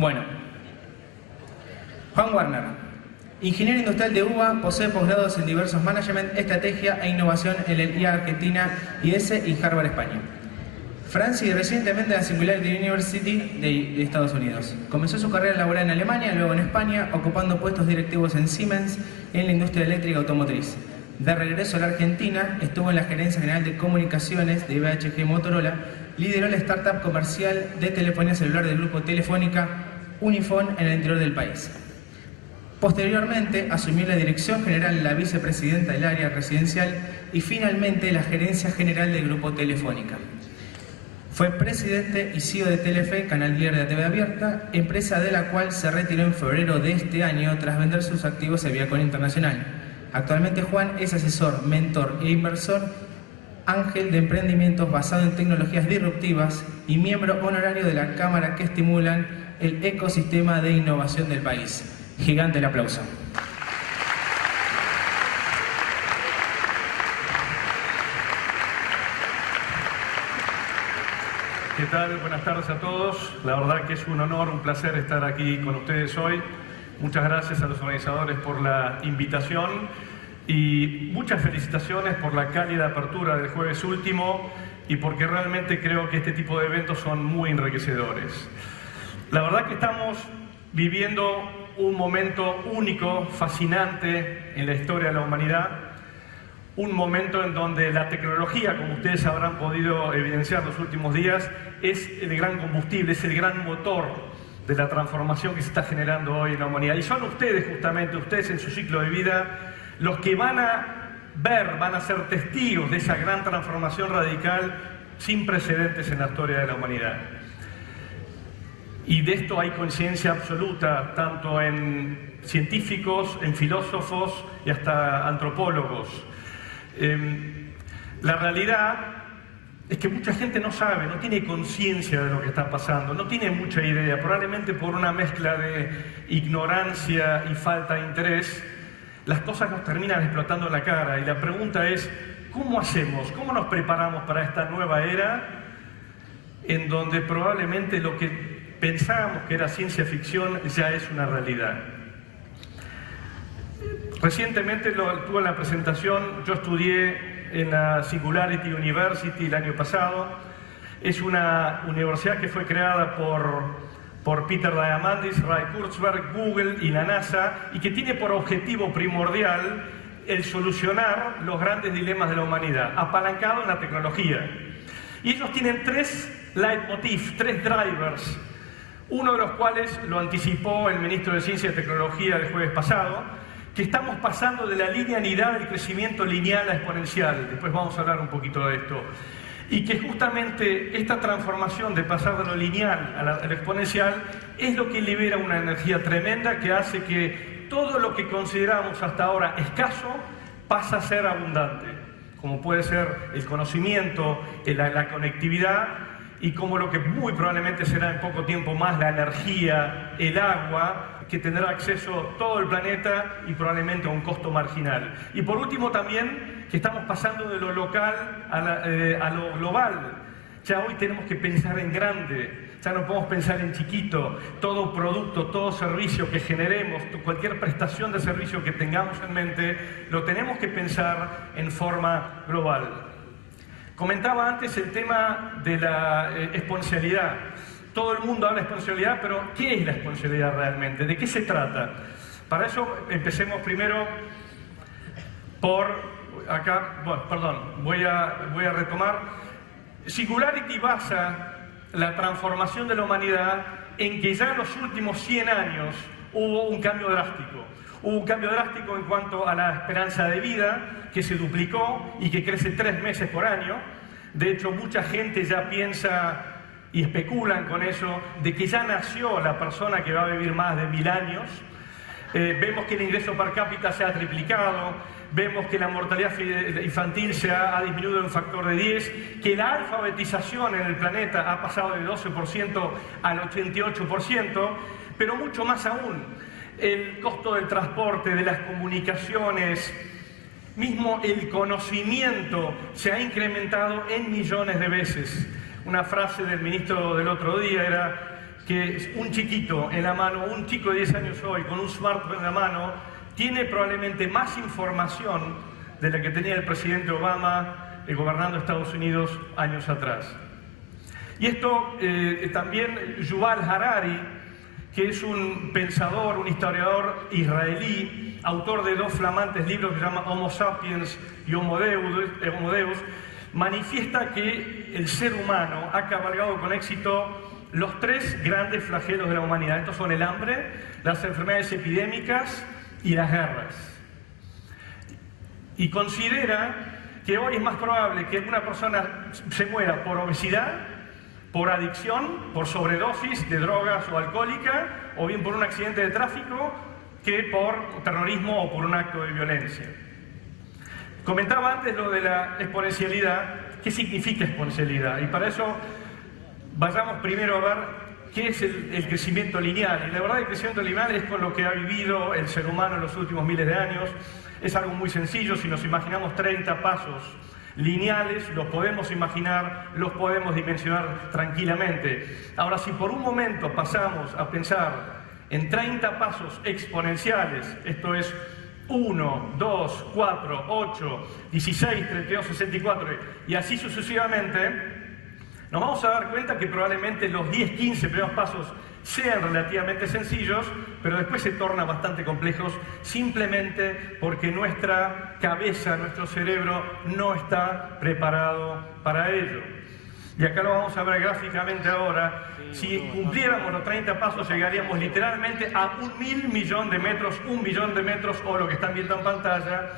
Bueno, Juan Werner, ingeniero industrial de UBA, posee posgrados en diversos management, estrategia e innovación en el IA Argentina, IS y Harvard España, Francia y recientemente en la Singularity University de Estados Unidos. Comenzó su carrera laboral en Alemania, luego en España, ocupando puestos directivos en Siemens en la industria eléctrica automotriz. De regreso a la Argentina, estuvo en la Gerencia General de Comunicaciones de IBHG Motorola, lideró la startup comercial de telefonía celular del grupo Telefónica Unifón en el interior del país. Posteriormente, asumió la dirección general, la vicepresidenta del área residencial y finalmente la gerencia general del grupo Telefónica. Fue presidente y CEO de Telefe, canal líder de TV abierta, empresa de la cual se retiró en febrero de este año tras vender sus activos a Viacom Internacional. Actualmente Juan es asesor, mentor e inversor ángel de emprendimientos basado en tecnologías disruptivas y miembro honorario de la Cámara que estimulan el ecosistema de innovación del país. Gigante el aplauso. ¿Qué tal? Buenas tardes a todos. La verdad que es un honor, un placer estar aquí con ustedes hoy. Muchas gracias a los organizadores por la invitación y muchas felicitaciones por la cálida apertura del jueves último y porque realmente creo que este tipo de eventos son muy enriquecedores. La verdad que estamos viviendo un momento único, fascinante en la historia de la humanidad, un momento en donde la tecnología, como ustedes habrán podido evidenciar los últimos días, es el gran combustible, es el gran motor de la transformación que se está generando hoy en la humanidad. Y son ustedes, justamente, ustedes en su ciclo de vida, los que van a ver, van a ser testigos de esa gran transformación radical sin precedentes en la historia de la humanidad. Y de esto hay conciencia absoluta, tanto en científicos, en filósofos y hasta antropólogos. La realidad es que mucha gente no sabe, no tiene conciencia de lo que está pasando, no tiene mucha idea, probablemente por una mezcla de ignorancia y falta de interés, las cosas nos terminan explotando en la cara. Y la pregunta es, ¿cómo hacemos? ¿Cómo nos preparamos para esta nueva era en donde probablemente lo que pensábamos que era ciencia ficción ya es una realidad? Recientemente tuve en la presentación, yo estudié en la Singularity University el año pasado. Es una universidad que fue creada por Peter Diamandis, Ray Kurzweil, Google y la NASA, y que tiene por objetivo primordial el solucionar los grandes dilemas de la humanidad, apalancado en la tecnología. Y ellos tienen tres leitmotiv, tres drivers, uno de los cuales lo anticipó el ministro de Ciencia y Tecnología el jueves pasado, que estamos pasando de la linealidad del crecimiento lineal a exponencial. Después vamos a hablar un poquito de esto. Y que justamente esta transformación de pasar de lo lineal a lo exponencial es lo que libera una energía tremenda que hace que todo lo que consideramos hasta ahora escaso pasa a ser abundante, como puede ser el conocimiento, la conectividad, y como lo que muy probablemente será en poco tiempo más la energía, el agua, que tendrá acceso todo el planeta y probablemente a un costo marginal. Y por último también que estamos pasando de lo local a lo global. Ya hoy tenemos que pensar en grande, ya no podemos pensar en chiquito. Todo producto, todo servicio que generemos, cualquier prestación de servicio que tengamos en mente, lo tenemos que pensar en forma global. Comentaba antes el tema de la exponencialidad. Todo el mundo habla de exponencialidad, pero ¿qué es la exponencialidad realmente? ¿De qué se trata? Para eso empecemos primero por acá, bueno, perdón, voy a retomar. Singularity basa la transformación de la humanidad en que ya en los últimos 100 años hubo un cambio drástico. Hubo un cambio drástico en cuanto a la esperanza de vida, que se duplicó y que crece 3 meses por año. De hecho, mucha gente ya piensa y especulan con eso, de que ya nació la persona que va a vivir más de 1000 años. Vemos que el ingreso per cápita se ha triplicado, vemos que la mortalidad infantil se ha disminuido en un factor de 10, que la alfabetización en el planeta ha pasado del 12% al 88%, pero mucho más aún, el costo del transporte, de las comunicaciones, mismo el conocimiento se ha incrementado en millones de veces. Una frase del ministro del otro día era que un chiquito en la mano, un chico de 10 años hoy con un smartphone en la mano, tiene probablemente más información de la que tenía el presidente Obama gobernando Estados Unidos años atrás. Y esto también Yuval Harari, que es un pensador, un historiador israelí, autor de 2 flamantes libros que se llaman Homo Sapiens y Homo Deus, manifiesta que el ser humano ha cabalgado con éxito los 3 grandes flagelos de la humanidad. Estos son el hambre, las enfermedades epidémicas y las guerras. Y considera que hoy es más probable que una persona se muera por obesidad, por adicción, por sobredosis de drogas o alcohólica, o bien por un accidente de tráfico, que por terrorismo o por un acto de violencia. Comentaba antes lo de la exponencialidad. ¿Qué significa exponencialidad? Y para eso vayamos primero a ver qué es el crecimiento lineal. Y la verdad, el crecimiento lineal es con lo que ha vivido el ser humano en los últimos miles de años. Es algo muy sencillo. Si nos imaginamos 30 pasos lineales, los podemos imaginar, los podemos dimensionar tranquilamente. Ahora, si por un momento pasamos a pensar en 30 pasos exponenciales, esto es 1, 2, 4, 8, 16, 32, 64 y así sucesivamente, nos vamos a dar cuenta que probablemente los 10, 15 primeros pasos sean relativamente sencillos, pero después se tornan bastante complejos simplemente porque nuestra cabeza, nuestro cerebro no está preparado para ello. Y acá lo vamos a ver gráficamente ahora. Si cumpliéramos los 30 pasos, llegaríamos literalmente a 1.000 millones de metros, 1 billón de metros, o lo que están viendo en pantalla,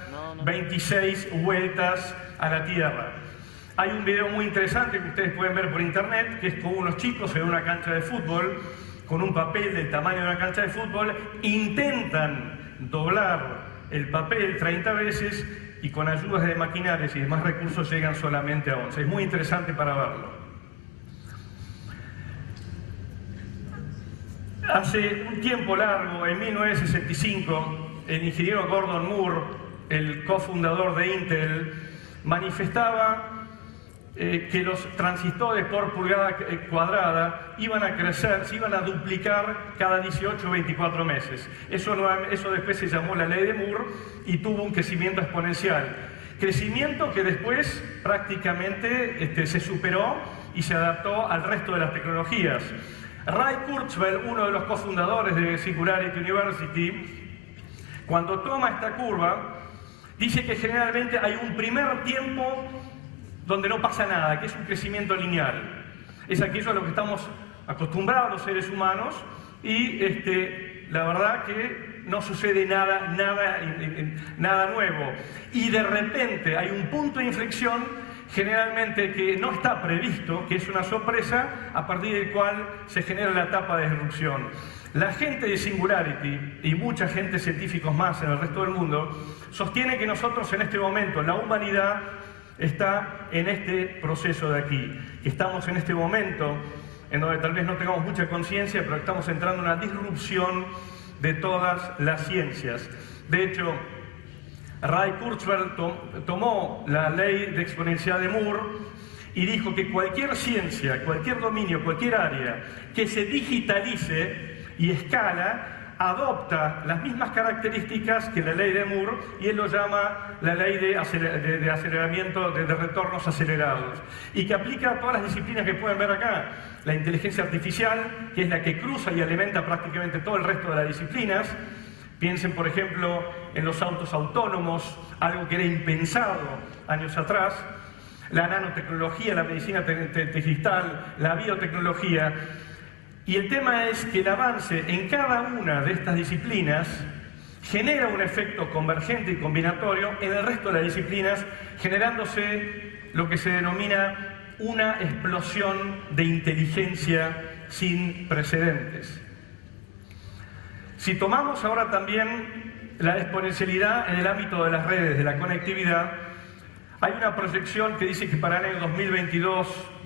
26 vueltas a la Tierra. Hay un video muy interesante que ustedes pueden ver por internet, que es con unos chicos en una cancha de fútbol, con un papel del tamaño de una cancha de fútbol, intentan doblar el papel 30 veces y con ayudas de maquinarias y demás recursos llegan solamente a 11. Es muy interesante para verlo. Hace un tiempo largo, en 1965, el ingeniero Gordon Moore, el cofundador de Intel, manifestaba que los transistores por pulgada cuadrada iban a crecer, se iban a duplicar cada 18 o 24 meses. Eso después se llamó la ley de Moore y tuvo un crecimiento exponencial. Crecimiento que después prácticamente se superó y se adaptó al resto de las tecnologías. Ray Kurzweil, uno de los cofundadores de Singularity University, cuando toma esta curva, dice que generalmente hay un primer tiempo donde no pasa nada, que es un crecimiento lineal. Es aquello a lo que estamos acostumbrados los seres humanos y la verdad que no sucede nada nuevo. Y de repente hay un punto de inflexión, generalmente que no está previsto, que es una sorpresa, a partir del cual se genera la etapa de disrupción. La gente de Singularity y mucha gente, científicos más en el resto del mundo, sostiene que nosotros en este momento, la humanidad, está en este proceso de aquí. Estamos en este momento en donde tal vez no tengamos mucha conciencia, pero estamos entrando en una disrupción de todas las ciencias. De hecho, Ray Kurzweil tomó la ley de exponencial de Moore y dijo que cualquier ciencia, cualquier dominio, cualquier área que se digitalice y escala, adopta las mismas características que la ley de Moore, y él lo llama la ley de aceleramiento, de retornos acelerados, y que aplica a todas las disciplinas que pueden ver acá. La inteligencia artificial, que es la que cruza y alimenta prácticamente todo el resto de las disciplinas. Piensen, por ejemplo, en los autos autónomos, algo que era impensado años atrás. La nanotecnología, la medicina digital, la biotecnología. Y el tema es que el avance en cada una de estas disciplinas genera un efecto convergente y combinatorio en el resto de las disciplinas, generándose lo que se denomina una explosión de inteligencia sin precedentes. Si tomamos ahora también la exponencialidad en el ámbito de las redes, de la conectividad, hay una proyección que dice que para el año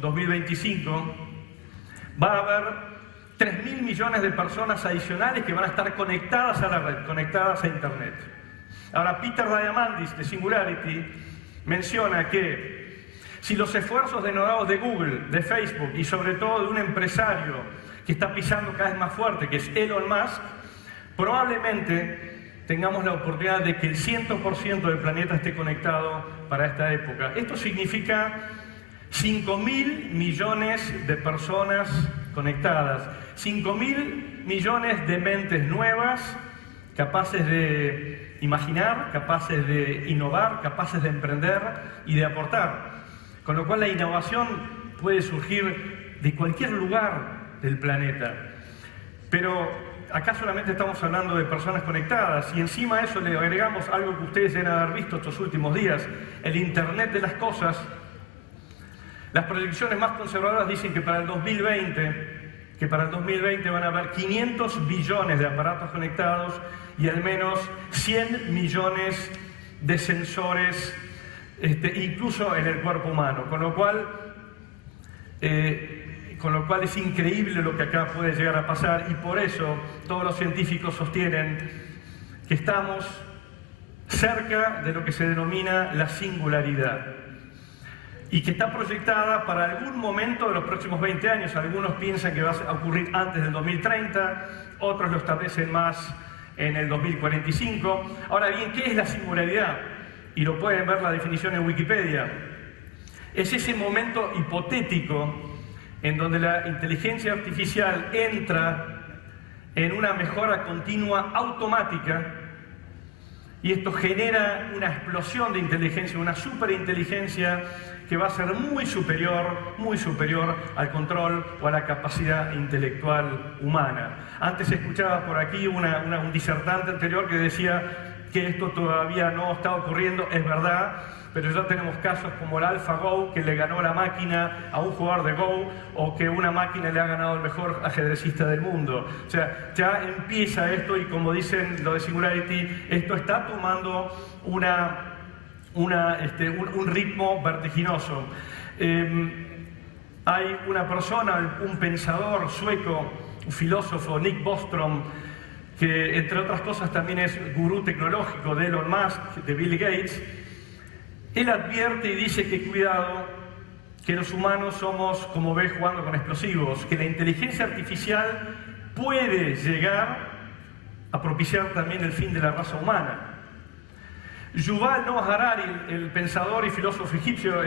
2022-2025 va a haber 3.000 millones de personas adicionales que van a estar conectadas a la red, conectadas a Internet. Ahora, Peter Diamandis, de Singularity, menciona que si los esfuerzos denodados de Google, de Facebook y sobre todo de un empresario que está pisando cada vez más fuerte, que es Elon Musk, probablemente tengamos la oportunidad de que el 100% del planeta esté conectado para esta época. Esto significa 5.000 millones de personas conectadas, 5.000 millones de mentes nuevas, capaces de imaginar, capaces de innovar, capaces de emprender y de aportar. Con lo cual la innovación puede surgir de cualquier lugar del planeta. Pero acá solamente estamos hablando de personas conectadas y encima a eso le agregamos algo que ustedes deben haber visto estos últimos días, el Internet de las cosas. Las proyecciones más conservadoras dicen que para el 2020 van a haber 500 billones de aparatos conectados y al menos 100 millones de sensores, incluso en el cuerpo humano, con lo cual es increíble lo que acá puede llegar a pasar y por eso todos los científicos sostienen que estamos cerca de lo que se denomina la singularidad y que está proyectada para algún momento de los próximos 20 años. Algunos piensan que va a ocurrir antes del 2030, otros lo establecen más en el 2045. Ahora bien, ¿qué es la singularidad? Y lo pueden ver la definición en Wikipedia. Es ese momento hipotético en donde la inteligencia artificial entra en una mejora continua automática y esto genera una explosión de inteligencia, una superinteligencia que va a ser muy superior al control o a la capacidad intelectual humana. Antes escuchaba por aquí un disertante anterior que decía que esto todavía no está ocurriendo, es verdad, pero ya tenemos casos como el AlphaGo, que le ganó la máquina a un jugador de Go, o que una máquina le ha ganado al mejor ajedrecista del mundo. O sea, ya empieza esto y como dicen lo de Singularity, esto está tomando un ritmo vertiginoso. Hay una persona, un pensador sueco, un filósofo, Nick Bostrom, que entre otras cosas también es gurú tecnológico de Elon Musk, de Bill Gates. Él advierte y dice que cuidado, que los humanos somos, como ves, jugando con explosivos, que la inteligencia artificial puede llegar a propiciar también el fin de la raza humana. Yuval Noah Harari, el pensador y filósofo egipcio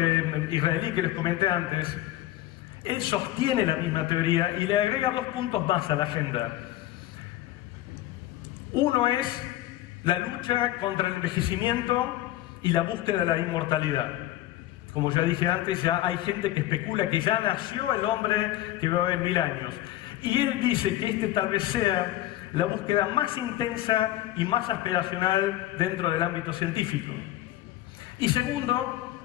israelí que les comenté antes, él sostiene la misma teoría y le agrega 2 puntos más a la agenda. Uno es la lucha contra el envejecimiento y la búsqueda de la inmortalidad. Como ya dije antes, ya hay gente que especula que ya nació el hombre que va a vivir 1000 años. Y él dice que tal vez sea la búsqueda más intensa y más aspiracional dentro del ámbito científico. Y segundo,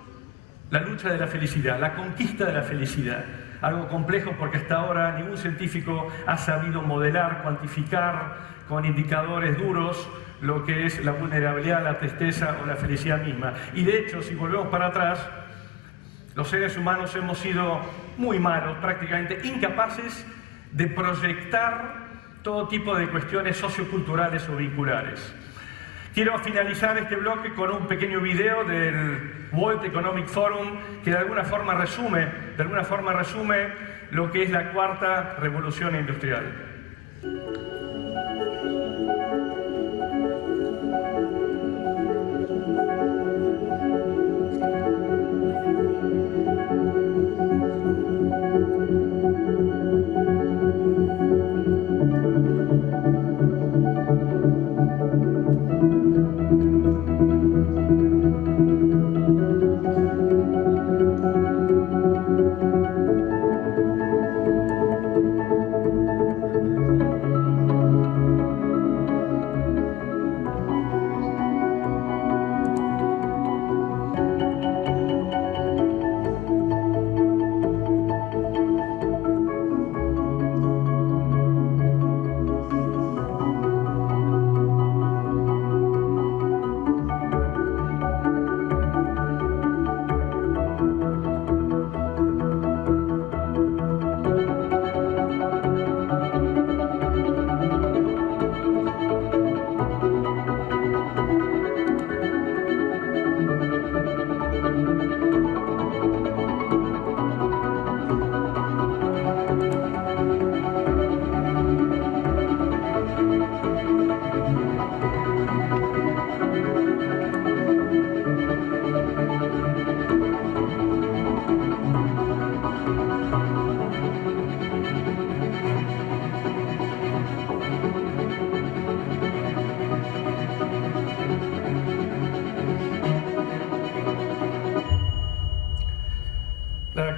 la lucha de la felicidad, la conquista de la felicidad. Algo complejo porque hasta ahora ningún científico ha sabido modelar, cuantificar con indicadores duros lo que es la vulnerabilidad, la tristeza o la felicidad misma. Y de hecho, si volvemos para atrás, los seres humanos hemos sido muy malos, prácticamente incapaces de proyectar todo tipo de cuestiones socioculturales o vinculares. Quiero finalizar este bloque con un pequeño video del World Economic Forum que de alguna forma resume lo que es la 4ª revolución industrial.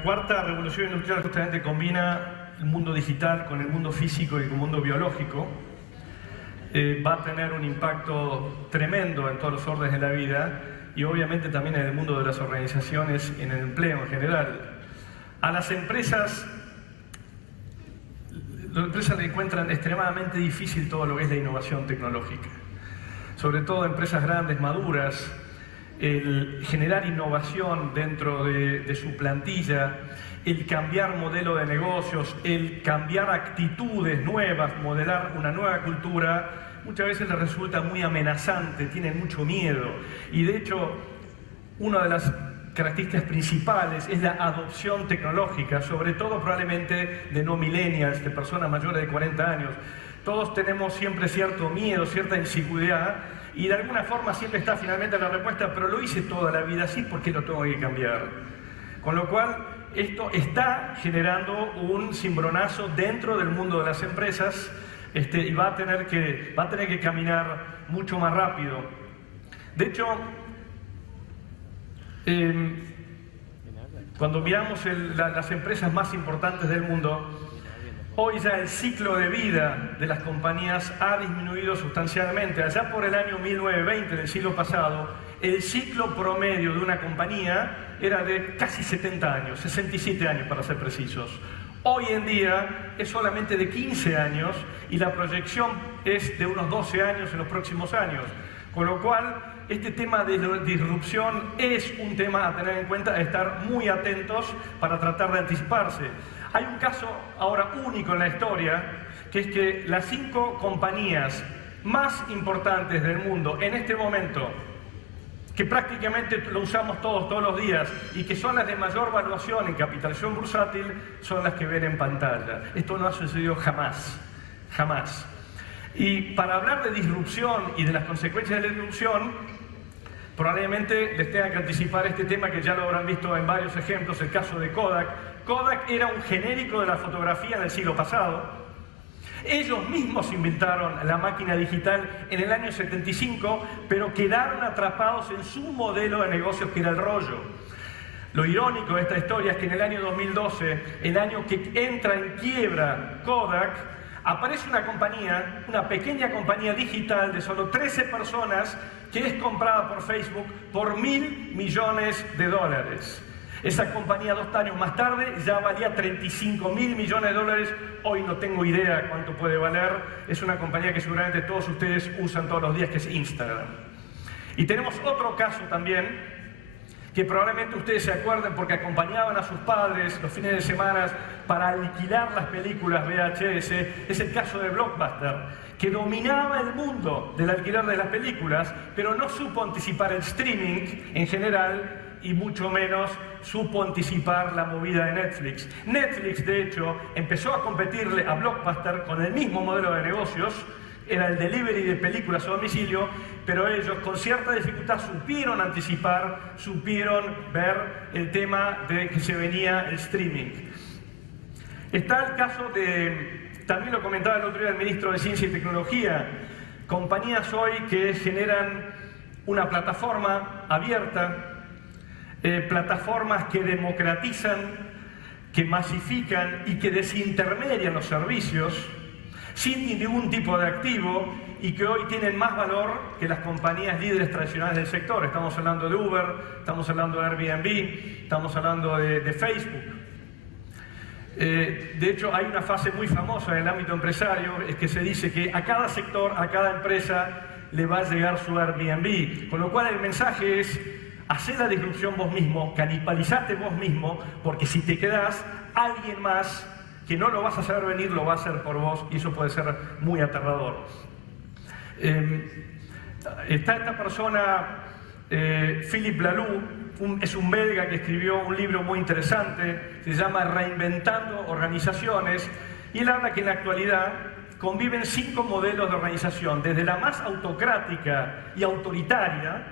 cuarta revolución industrial justamente combina el mundo digital con el mundo físico y con el mundo biológico. Va a tener un impacto tremendo en todos los órdenes de la vida y obviamente también en el mundo de las organizaciones, en el empleo en general. A las empresas le encuentran extremadamente difícil todo lo que es la innovación tecnológica. Sobre todo empresas grandes, maduras, el generar innovación dentro de su plantilla, el cambiar modelo de negocios, el cambiar actitudes nuevas, modelar una nueva cultura, muchas veces les resulta muy amenazante, tienen mucho miedo. Y de hecho, una de las características principales es la adopción tecnológica, sobre todo probablemente de no millennials, de personas mayores de 40 años. Todos tenemos siempre cierto miedo, cierta inseguridad, y de alguna forma siempre está finalmente la respuesta, pero lo hice toda la vida así, ¿por qué lo tengo que cambiar? Con lo cual, esto está generando un cimbronazo dentro del mundo de las empresas, y va a tener que caminar mucho más rápido. De hecho, cuando miramos las empresas más importantes del mundo, hoy ya el ciclo de vida de las compañías ha disminuido sustancialmente. Allá por el año 1920 del siglo pasado, el ciclo promedio de una compañía era de casi 70 años, 67 años para ser precisos. Hoy en día es solamente de 15 años y la proyección es de unos 12 años en los próximos años. Con lo cual, este tema de la disrupción es un tema a tener en cuenta, a estar muy atentos para tratar de anticiparse. Hay un caso ahora único en la historia, que es que las 5 compañías más importantes del mundo en este momento, que prácticamente lo usamos todos los días y que son las de mayor valuación en capitalización bursátil, son las que ven en pantalla. Esto no ha sucedido jamás, jamás. Y para hablar de disrupción y de las consecuencias de la disrupción, probablemente les tenga que anticipar este tema que ya lo habrán visto en varios ejemplos, el caso de Kodak. Kodak era un genérico de la fotografía en el siglo pasado. Ellos mismos inventaron la máquina digital en el año 75, pero quedaron atrapados en su modelo de negocios que era el rollo. Lo irónico de esta historia es que en el año 2012, el año que entra en quiebra Kodak, aparece una compañía, una pequeña compañía digital de solo 13 personas que es comprada por Facebook por $1.000 millones. Esa compañía 2 años más tarde ya valía $35.000 millones. Hoy no tengo idea cuánto puede valer. Es una compañía que seguramente todos ustedes usan todos los días, que es Instagram. Y tenemos otro caso también, que probablemente ustedes se acuerden porque acompañaban a sus padres los fines de semana para alquilar las películas VHS. Es el caso de Blockbuster, que dominaba el mundo del alquiler de las películas, pero no supo anticipar el streaming en general y mucho menos supo anticipar la movida de Netflix. Netflix, de hecho, empezó a competirle a Blockbuster con el mismo modelo de negocios, era el delivery de películas a domicilio, pero ellos con cierta dificultad supieron anticipar, supieron ver el tema de que se venía el streaming. Está el caso de, también lo comentaba el otro día el ministro de Ciencia y Tecnología, compañías hoy que generan una plataforma abierta, plataformas que democratizan, que masifican y que desintermedian los servicios sin ningún tipo de activo y que hoy tienen más valor que las compañías líderes tradicionales del sector. Estamos hablando de Uber, estamos hablando de Airbnb, estamos hablando de Facebook. De hecho, hay una fase muy famosa en el ámbito empresario, es que se dice que a cada sector, a cada empresa, le va a llegar su Airbnb. Con lo cual el mensaje es: hacé la disrupción vos mismo, canibalizate vos mismo, porque si te quedás, alguien más que no lo vas a saber venir lo va a hacer por vos y eso puede ser muy aterrador. Está esta persona, Philippe Laloux, es un belga que escribió un libro muy interesante, se llama Reinventando Organizaciones, y él habla que en la actualidad conviven 5 modelos de organización, desde la más autocrática y autoritaria,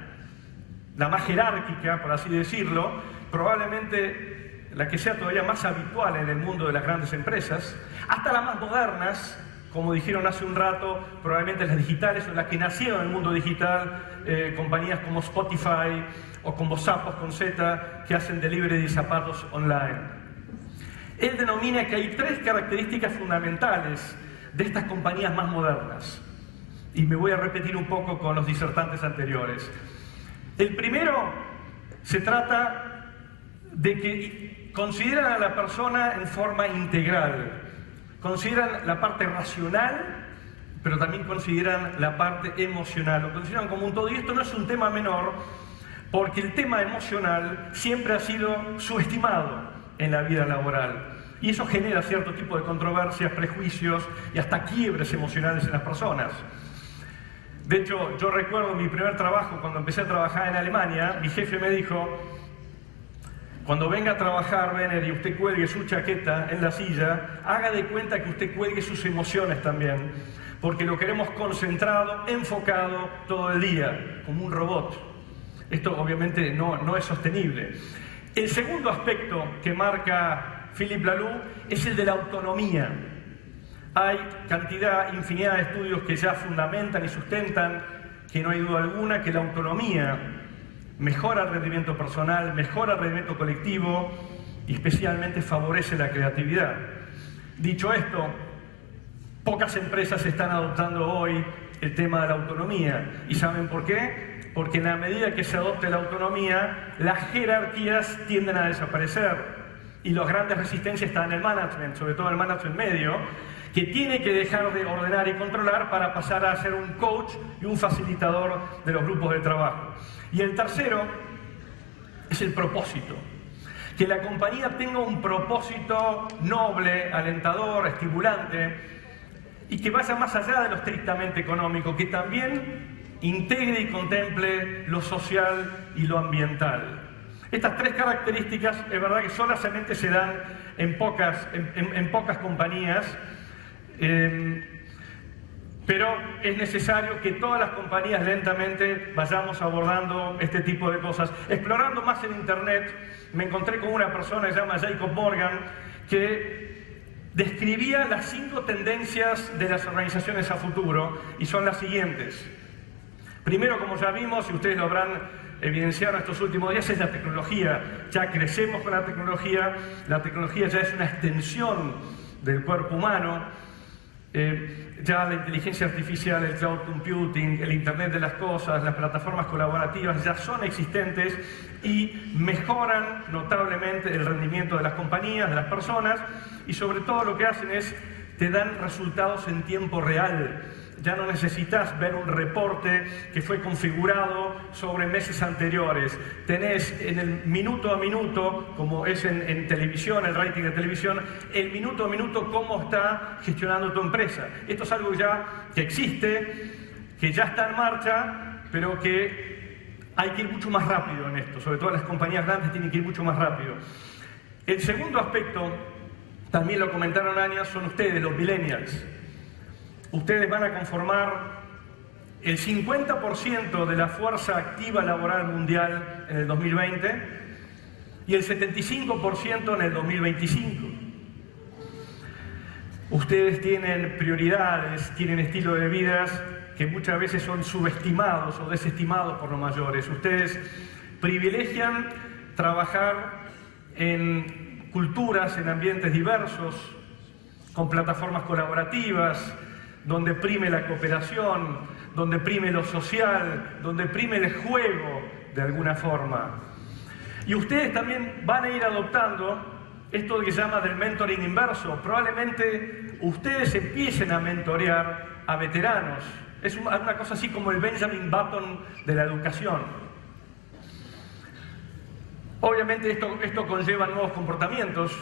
la más jerárquica, por así decirlo, probablemente la que sea todavía más habitual en el mundo de las grandes empresas, hasta las más modernas, como dijeron hace un rato, probablemente las digitales o las que nacieron en el mundo digital, compañías como Spotify o como Zappos con Z, que hacen delivery de zapatos online. Él denomina que hay 3 características fundamentales de estas compañías más modernas. Y me voy a repetir un poco con los disertantes anteriores. El primero se trata de que consideran a la persona en forma integral. Consideran la parte racional, pero también consideran la parte emocional. Lo consideran como un todo. Y esto no es un tema menor, porque el tema emocional siempre ha sido subestimado en la vida laboral. Y eso genera cierto tipo de controversias, prejuicios y hasta quiebres emocionales en las personas. De hecho, yo recuerdo mi primer trabajo, cuando empecé a trabajar en Alemania, mi jefe me dijo: cuando venga a trabajar, Werner, y usted cuelgue su chaqueta en la silla, haga de cuenta que usted cuelgue sus emociones también, porque lo queremos concentrado, enfocado todo el día, como un robot. Esto obviamente no es sostenible. El segundo aspecto que marca Philippe Laloux es el de la autonomía. Hay infinidad de estudios que ya fundamentan y sustentan que no hay duda alguna que la autonomía mejora el rendimiento personal, mejora el rendimiento colectivo y especialmente favorece la creatividad. Dicho esto, pocas empresas están adoptando hoy el tema de la autonomía. ¿Y saben por qué? Porque en la medida que se adopte la autonomía, las jerarquías tienden a desaparecer y las grandes resistencias están en el management, sobre todo en el management medio, que tiene que dejar de ordenar y controlar para pasar a ser un coach y un facilitador de los grupos de trabajo. Y el tercero es el propósito. Que la compañía tenga un propósito noble, alentador, estimulante y que vaya más allá de lo estrictamente económico, que también integre y contemple lo social y lo ambiental. Estas 3 características es verdad que solamente se dan en pocas compañías, pero es necesario que todas las compañías lentamente vayamos abordando este tipo de cosas. Explorando más en internet, me encontré con una persona que se llama Jacob Morgan, que describía las 5 tendencias de las organizaciones a futuro, y son las siguientes. Primero, como ya vimos, y ustedes lo habrán evidenciado estos últimos días, es la tecnología. Ya crecemos con la tecnología ya es una extensión del cuerpo humano. Ya la inteligencia artificial, el cloud computing, el Internet de las cosas, las plataformas colaborativas ya son existentes y mejoran notablemente el rendimiento de las compañías, de las personas, y sobre todo lo que hacen es te dan resultados en tiempo real. Ya no necesitas ver un reporte que fue configurado sobre meses anteriores. Tenés en el minuto a minuto, como es en televisión, el rating de televisión, el minuto a minuto cómo está gestionando tu empresa. Esto es algo ya que existe, que ya está en marcha, pero que hay que ir mucho más rápido en esto. Sobre todo las compañías grandes tienen que ir mucho más rápido. El segundo aspecto, también lo comentaron años, son ustedes, los millennials. Ustedes van a conformar el 50% de la fuerza activa laboral mundial en el 2020 y el 75% en el 2025. Ustedes tienen prioridades, tienen estilo de vida que muchas veces son subestimados o desestimados por los mayores. Ustedes privilegian trabajar en culturas, en ambientes diversos, con plataformas colaborativas, donde prime la cooperación, donde prime lo social, donde prime el juego de alguna forma. Y ustedes también van a ir adoptando esto que se llama del mentoring inverso. Probablemente ustedes empiecen a mentorear a veteranos. Es una cosa así como el Benjamin Button de la educación. Obviamente esto conlleva nuevos comportamientos.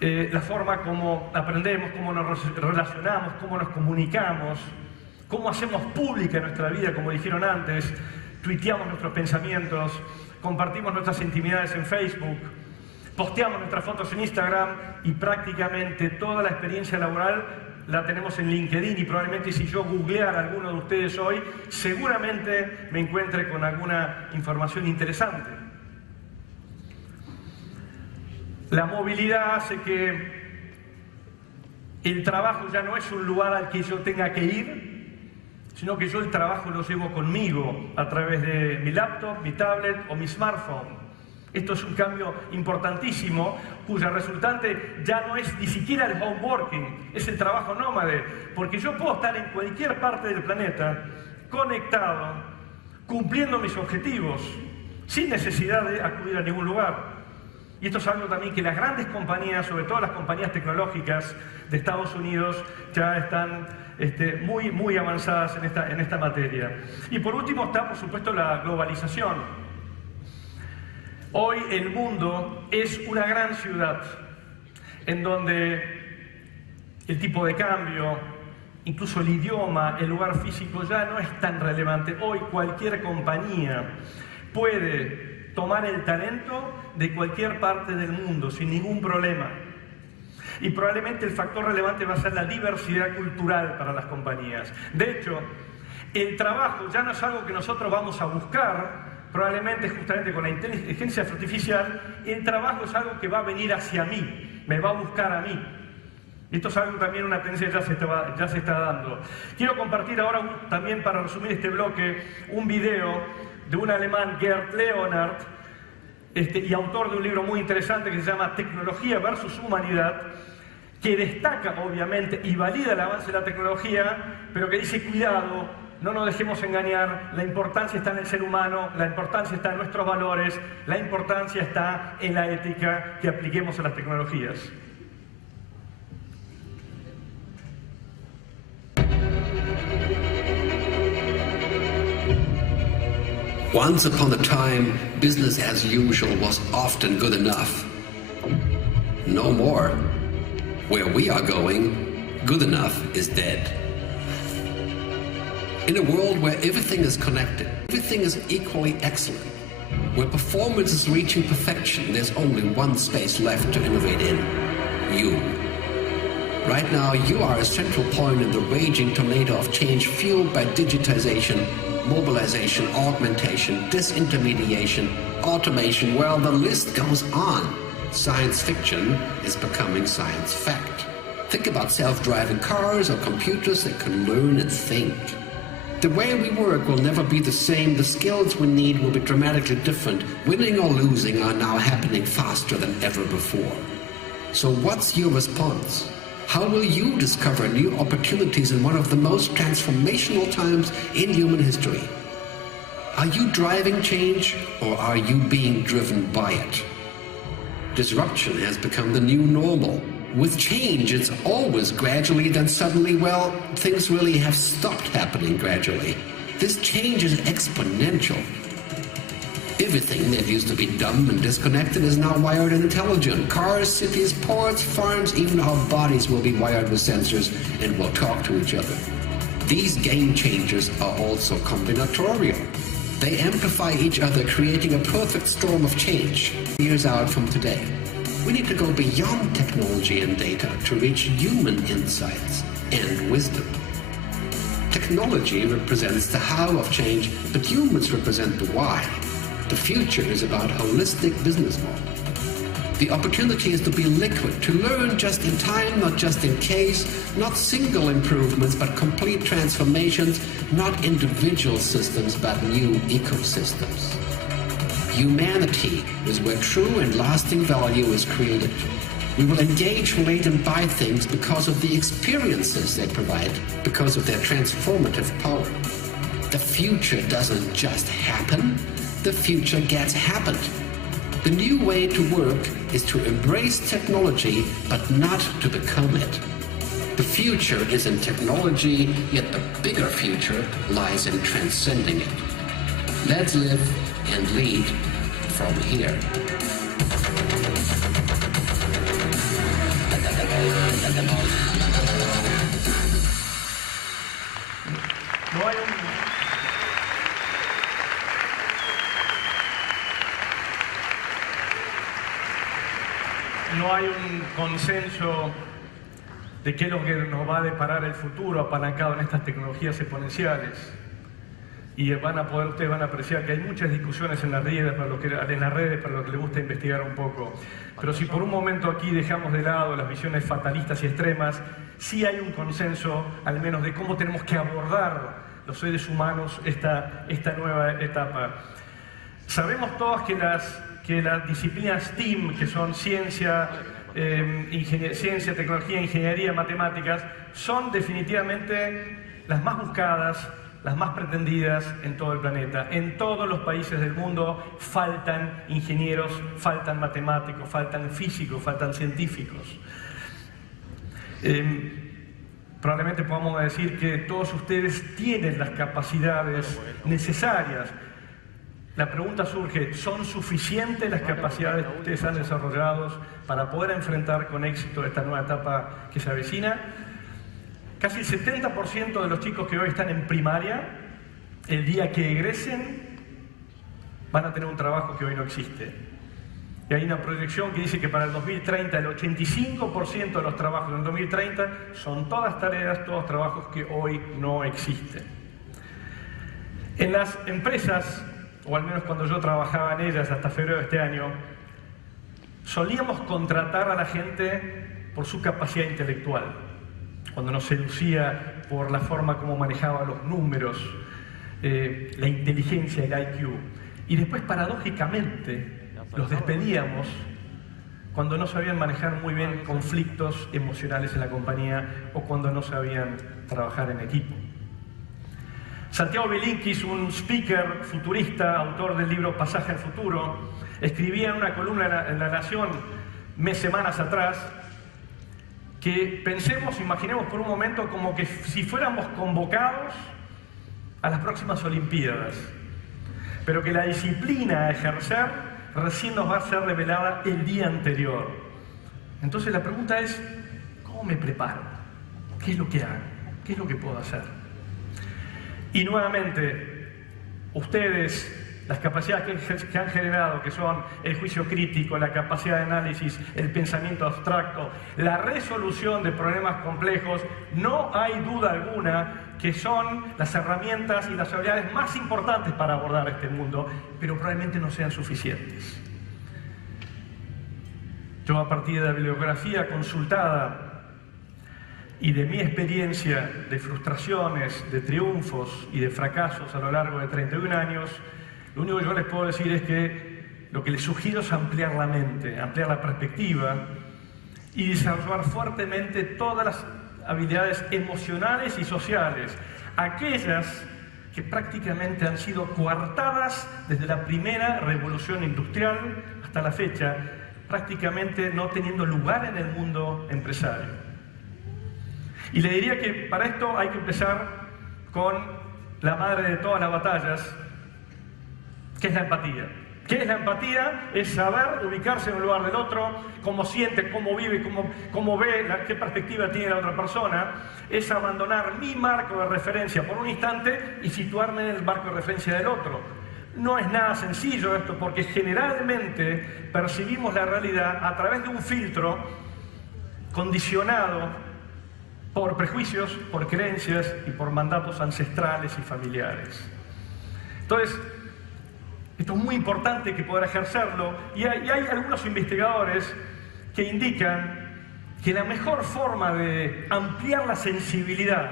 La forma como aprendemos, cómo nos relacionamos, cómo nos comunicamos, cómo hacemos pública nuestra vida, como dijeron antes, tuiteamos nuestros pensamientos, compartimos nuestras intimidades en Facebook, posteamos nuestras fotos en Instagram y prácticamente toda la experiencia laboral la tenemos en LinkedIn, y probablemente si yo googleara a alguno de ustedes hoy, seguramente me encuentre con alguna información interesante. La movilidad hace que el trabajo ya no es un lugar al que yo tenga que ir, sino que yo el trabajo lo llevo conmigo a través de mi laptop, mi tablet o mi smartphone. Esto es un cambio importantísimo, cuya resultante ya no es ni siquiera el home working, es el trabajo nómade, porque yo puedo estar en cualquier parte del planeta, conectado, cumpliendo mis objetivos, sin necesidad de acudir a ningún lugar. Y esto es algo también que las grandes compañías, sobre todo las compañías tecnológicas de Estados Unidos, ya están muy avanzadas en esta materia. Y por último está, por supuesto, la globalización. Hoy el mundo es una gran ciudad en donde el tipo de cambio, incluso el idioma, el lugar físico ya no es tan relevante. Hoy cualquier compañía puede tomar el talento de cualquier parte del mundo sin ningún problema. Y probablemente el factor relevante va a ser la diversidad cultural para las compañías. De hecho, el trabajo ya no es algo que nosotros vamos a buscar. Probablemente justamente con la inteligencia artificial, el trabajo es algo que va a venir hacia mí, me va a buscar a mí. Esto es algo también, una tendencia que ya se está dando. Quiero compartir ahora también, para resumir este bloque, un video de un alemán, Gerd Leonhard, y autor de un libro muy interesante que se llama Tecnología versus Humanidad, que destaca obviamente y valida el avance de la tecnología, pero que dice, cuidado, no nos dejemos engañar, la importancia está en el ser humano, la importancia está en nuestros valores, la importancia está en la ética que apliquemos a las tecnologías. Once upon a time, business as usual was often good enough. No more. Where we are going, good enough is dead. In a world where everything is connected, everything is equally excellent, where performance is reaching perfection, there's only one space left to innovate in: you. Right now, you are a central point in the raging tornado of change fueled by digitization, mobilization, augmentation, disintermediation, automation. Well, the list goes on. Science fiction is becoming science fact. Think about self-driving cars or computers that can learn and think. The way we work will never be the same. The skills we need will be dramatically different. Winning or losing are now happening faster than ever before. So what's your response? How will you discover new opportunities in one of the most transformational times in human history? Are you driving change, or are you being driven by it? Disruption has become the new normal. With change, it's always gradually, then suddenly, well, things really have stopped happening gradually. This change is exponential. Everything that used to be dumb and disconnected is now wired and intelligent. Cars, cities, ports, farms, even our bodies will be wired with sensors and will talk to each other. These game changers are also combinatorial. They amplify each other, creating a perfect storm of change. Years out from today, we need to go beyond technology and data to reach human insights and wisdom. Technology represents the how of change, but humans represent the why. The future is about holistic business model. The opportunity is to be liquid, to learn just in time, not just in case, not single improvements, but complete transformations, not individual systems, but new ecosystems. Humanity is where true and lasting value is created. We will engage, relate, and buy things because of the experiences they provide, because of their transformative power. The future doesn't just happen, the future gets happened. The new way to work is to embrace technology, but not to become it. The future is in technology, yet the bigger future lies in transcending it. Let's live and lead from here. No hay un consenso de qué es lo que nos va a deparar el futuro apalancado en estas tecnologías exponenciales. Y ustedes van a apreciar que hay muchas discusiones en las redes para los que les gusta investigar un poco. Pero si por un momento aquí dejamos de lado las visiones fatalistas y extremas, sí hay un consenso, al menos, de cómo tenemos que abordar los seres humanos esta nueva etapa. Sabemos todos que las que las disciplinas STEAM, que son ciencia, tecnología, ingeniería, matemáticas, son definitivamente las más buscadas, las más pretendidas en todo el planeta. En todos los países del mundo faltan ingenieros, faltan matemáticos, faltan físicos, faltan científicos. Probablemente podamos decir que todos ustedes tienen las capacidades necesarias. La pregunta surge, ¿son suficientes las capacidades que ustedes han desarrollado para poder enfrentar con éxito esta nueva etapa que se avecina? Casi el 70% de los chicos que hoy están en primaria, el día que egresen, van a tener un trabajo que hoy no existe. Y hay una proyección que dice que para el 2030 el 85% de los trabajos en el 2030 son todas tareas, todos trabajos que hoy no existen. En las empresas, o al menos cuando yo trabajaba en ellas hasta febrero de este año, solíamos contratar a la gente por su capacidad intelectual, cuando nos seducía por la forma como manejaba los números, la inteligencia, el IQ. Y después, paradójicamente, los despedíamos cuando no sabían manejar muy bien conflictos emocionales en la compañía o cuando no sabían trabajar en equipo. Santiago Bilinkis, un speaker futurista, autor del libro Pasaje al Futuro, escribía en una columna en La Nación semanas atrás que imaginemos por un momento como que si fuéramos convocados a las próximas Olimpiadas, pero que la disciplina a ejercer recién nos va a ser revelada el día anterior. Entonces la pregunta es, ¿cómo me preparo? ¿Qué es lo que hago? ¿Qué es lo que puedo hacer? Y nuevamente, ustedes, las capacidades que han generado, que son el juicio crítico, la capacidad de análisis, el pensamiento abstracto, la resolución de problemas complejos, no hay duda alguna que son las herramientas y las habilidades más importantes para abordar este mundo, pero probablemente no sean suficientes. Yo, a partir de la bibliografía consultada y de mi experiencia de frustraciones, de triunfos y de fracasos a lo largo de 31 años, lo único que yo les puedo decir es que lo que les sugiero es ampliar la mente, ampliar la perspectiva y desarrollar fuertemente todas las habilidades emocionales y sociales, aquellas que prácticamente han sido coartadas desde la primera revolución industrial hasta la fecha, prácticamente no teniendo lugar en el mundo empresario. Y le diría que para esto hay que empezar con la madre de todas las batallas, que es la empatía. ¿Qué es la empatía? Es saber ubicarse en el lugar del otro, cómo siente, cómo vive, cómo ve, qué perspectiva tiene la otra persona. Es abandonar mi marco de referencia por un instante y situarme en el marco de referencia del otro. No es nada sencillo esto, porque generalmente percibimos la realidad a través de un filtro condicionado por prejuicios, por creencias y por mandatos ancestrales y familiares. Entonces, esto es muy importante que poder ejercerlo, y hay algunos investigadores que indican que la mejor forma de ampliar la sensibilidad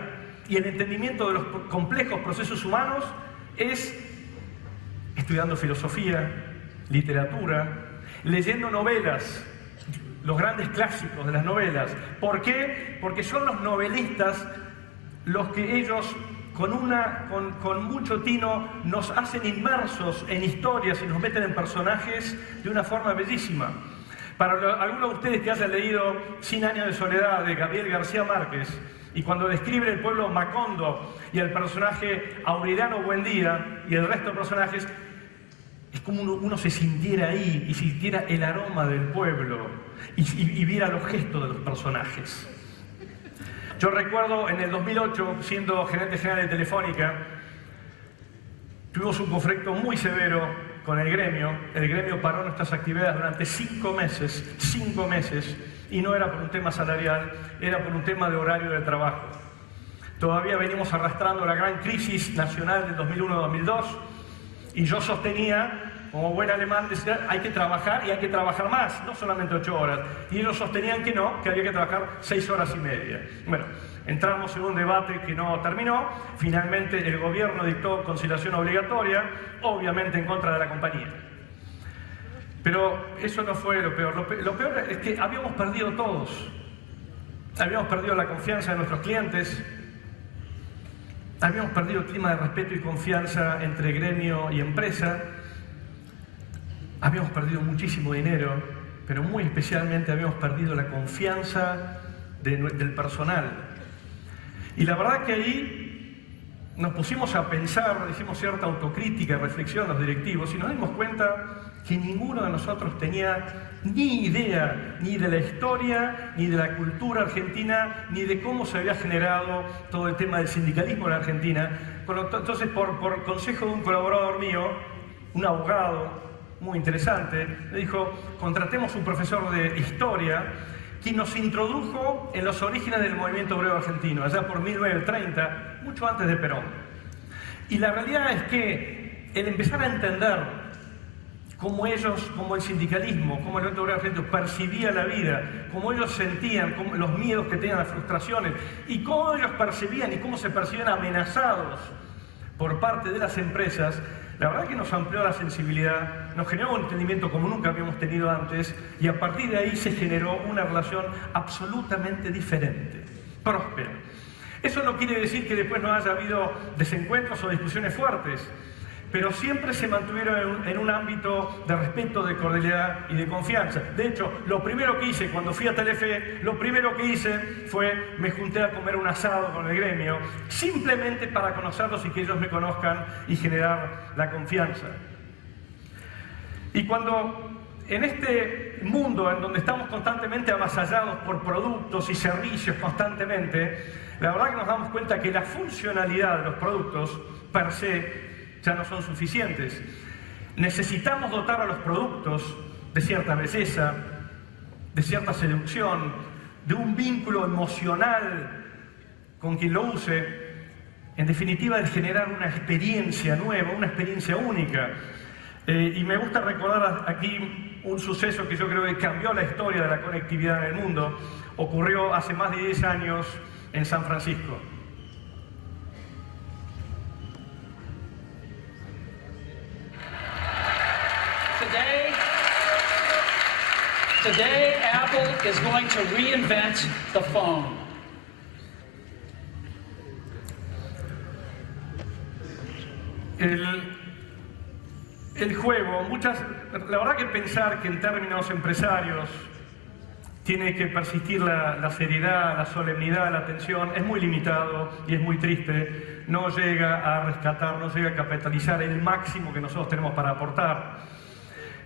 y el entendimiento de los complejos procesos humanos es estudiando filosofía, literatura, leyendo novelas, los grandes clásicos de las novelas. ¿Por qué? Porque son los novelistas los que ellos con mucho tino nos hacen inmersos en historias y nos meten en personajes de una forma bellísima. Para algunos de ustedes que hayan leído 100 años de soledad de Gabriel García Márquez, y cuando describe el pueblo Macondo y el personaje Aureliano Buendía y el resto de personajes, es como uno se sintiera ahí y sintiera el aroma del pueblo y viera los gestos de los personajes. Yo recuerdo en el 2008, siendo gerente general de Telefónica, tuvimos un conflicto muy severo con el gremio paró nuestras actividades durante 5 meses, y no era por un tema salarial, era por un tema de horario de trabajo. Todavía venimos arrastrando la gran crisis nacional del 2001-2002, y yo sostenía, como buen alemán, decía, hay que trabajar y hay que trabajar más, no solamente 8 horas. Y ellos sostenían que no, que había que trabajar 6 horas y media. Bueno, entramos en un debate que no terminó. Finalmente el gobierno dictó conciliación obligatoria, obviamente en contra de la compañía. Pero eso no fue lo peor. Lo peor es que habíamos perdido todos. Habíamos perdido la confianza de nuestros clientes. Habíamos perdido el clima de respeto y confianza entre gremio y empresa. Habíamos perdido muchísimo dinero, pero muy especialmente habíamos perdido la confianza del personal. Y la verdad que ahí nos pusimos a pensar, hicimos cierta autocrítica, reflexión los directivos, y nos dimos cuenta que ninguno de nosotros tenía ni idea ni de la historia, ni de la cultura argentina, ni de cómo se había generado todo el tema del sindicalismo en la Argentina. Entonces, por consejo de un colaborador mío, un abogado muy interesante, me dijo, contratemos un profesor de historia que nos introdujo en los orígenes del movimiento obrero argentino, allá por 1930, mucho antes de Perón. Y la realidad es que el empezar a entender cómo ellos, cómo el sindicalismo, cómo el movimiento obrero argentino percibía la vida, cómo ellos sentían los miedos que tenían, las frustraciones, y cómo ellos percibían y cómo se percibían amenazados por parte de las empresas, la verdad que nos amplió la sensibilidad, nos generó un entendimiento como nunca habíamos tenido antes, y a partir de ahí se generó una relación absolutamente diferente, próspera. Eso no quiere decir que después no haya habido desencuentros o discusiones fuertes, pero siempre se mantuvieron en un ámbito de respeto, de cordialidad y de confianza. De hecho, lo primero que hice cuando fui a Telefe, lo primero que hice fue me junté a comer un asado con el gremio, simplemente para conocerlos y que ellos me conozcan y generar la confianza. Y cuando en este mundo en donde estamos constantemente avasallados por productos y servicios constantemente, la verdad que nos damos cuenta que la funcionalidad de los productos per se ya no son suficientes. Necesitamos dotar a los productos de cierta belleza, de cierta seducción, de un vínculo emocional con quien lo use, en definitiva de generar una experiencia nueva, una experiencia única. Y me gusta recordar aquí un suceso que yo creo que cambió la historia de la conectividad en el mundo. Ocurrió hace más de 10 años en San Francisco. Today, Apple is going to reinvent the phone. El juego, la verdad que pensar que en términos empresarios tiene que persistir la seriedad, la solemnidad, la atención, es muy limitado y es muy triste. No llega a rescatar, no llega a capitalizar el máximo que nosotros tenemos para aportar.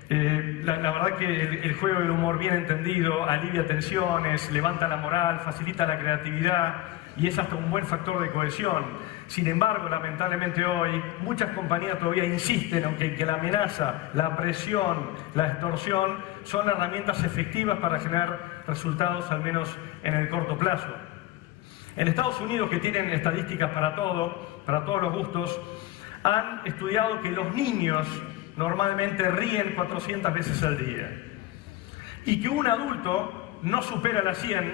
La verdad que el juego del humor bien entendido alivia tensiones, levanta la moral, facilita la creatividad y es hasta un buen factor de cohesión. Sin embargo, lamentablemente hoy, muchas compañías todavía insisten en que la amenaza, la presión, la extorsión son herramientas efectivas para generar resultados, al menos en el corto plazo. En Estados Unidos, que tienen estadísticas para todos los gustos, han estudiado que los niños normalmente ríen 400 veces al día y que un adulto no supera las 100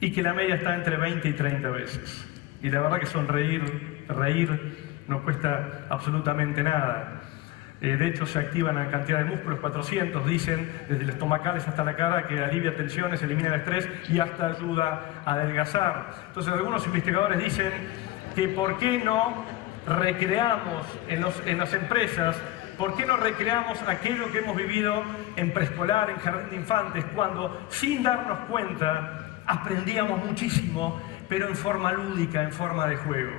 y que la media está entre 20 y 30 veces. Y la verdad que sonreír, reír, no cuesta absolutamente nada. De hecho, se activan la cantidad de músculos, 400, dicen, desde los estomacales hasta la cara, que alivia tensiones, elimina el estrés y hasta ayuda a adelgazar. Entonces, algunos investigadores dicen que ¿por qué no recreamos en las empresas, por qué no recreamos aquello que hemos vivido en preescolar, en jardín de infantes, cuando sin darnos cuenta aprendíamos muchísimo, pero en forma lúdica, en forma de juego?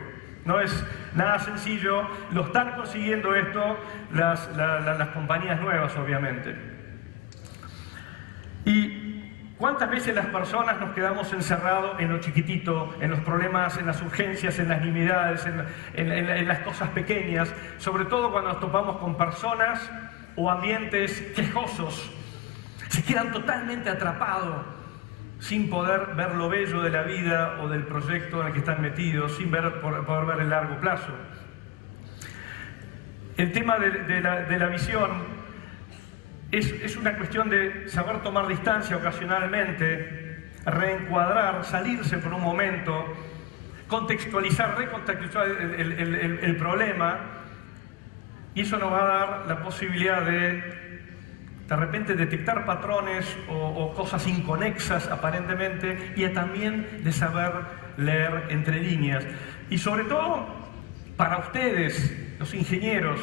No es nada sencillo, lo están consiguiendo esto las compañías nuevas, obviamente. Y ¿cuántas veces las personas nos quedamos encerrados en lo chiquitito, en los problemas, en las urgencias, en las nimiedades, en las cosas pequeñas? Sobre todo cuando nos topamos con personas o ambientes quejosos. Se quedan totalmente atrapados, sin poder ver lo bello de la vida o del proyecto en el que están metidos, sin poder ver el largo plazo. El tema de la visión es una cuestión de saber tomar distancia ocasionalmente, reencuadrar, salirse por un momento, contextualizar, recontextualizar el problema, y eso nos va a dar la posibilidad de de repente detectar patrones o cosas inconexas aparentemente, y también de saber leer entre líneas. Y sobre todo, para ustedes, los ingenieros,